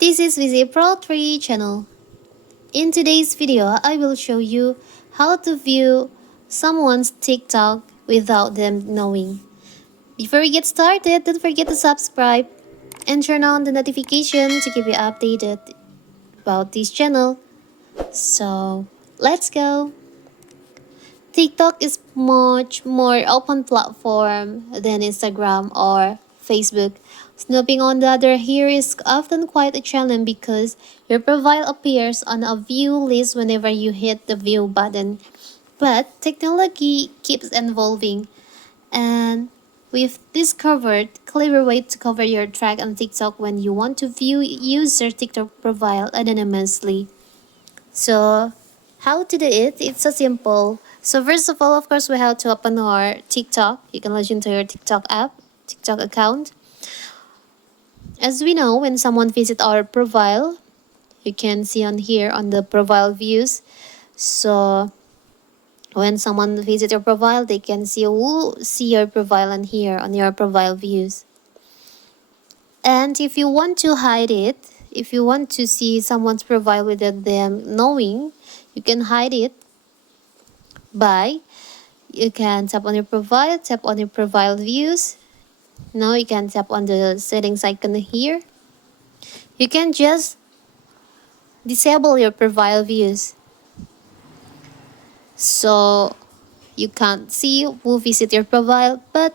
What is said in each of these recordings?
This is Vizi Pro 3 channel. In today's video, I will show you how to view someone's TikTok without them knowing. Before we get started, don't forget to subscribe and turn on the notification to keep you updated about this channel. So, let's go! TikTok is much more open platform than Instagram or Facebook. Snooping on the other here is often quite a challenge because your profile appears on a view list whenever you hit the view button. But technology keeps evolving, and we've discovered clever way to cover your track on TikTok when you want to view user TikTok profile anonymously. So, how to do it? It's so simple. So first of all, of course, we have to open our TikTok. You can log into your TikTok app, TikTok account. As we know, when someone visits our profile, you can see on here on the profile views. So when someone visits your profile, they can see your profile on here on your profile views. And if you want to hide it, if you want to see someone's profile without them knowing, you can hide it by you can tap on your profile views. Now you can tap on the settings icon here. You can just disable your profile views, so you can't see who visit your profile. But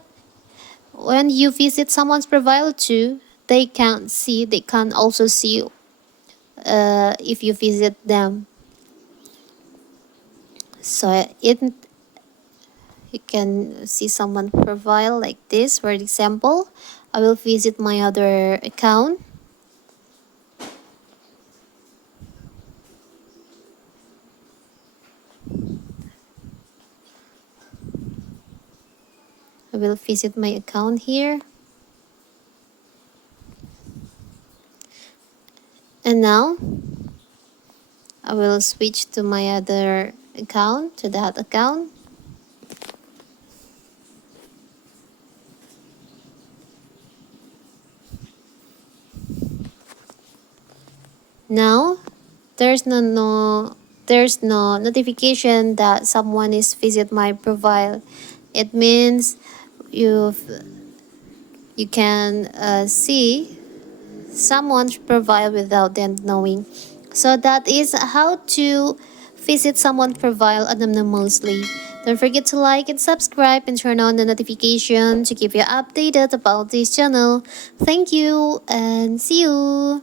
when you visit someone's profile too, they can also see if you visit them. So you can see someone's profile like this. For example, I will visit my other account. I will visit my account here. And now I will switch to my other account, to that account. Now there's no notification that someone is visit my profile. It means you can see someone's profile without them knowing. So that is how to visit someone's profile anonymously. Don't forget to like and subscribe and turn on the notification to keep you updated about this channel. Thank you and see you.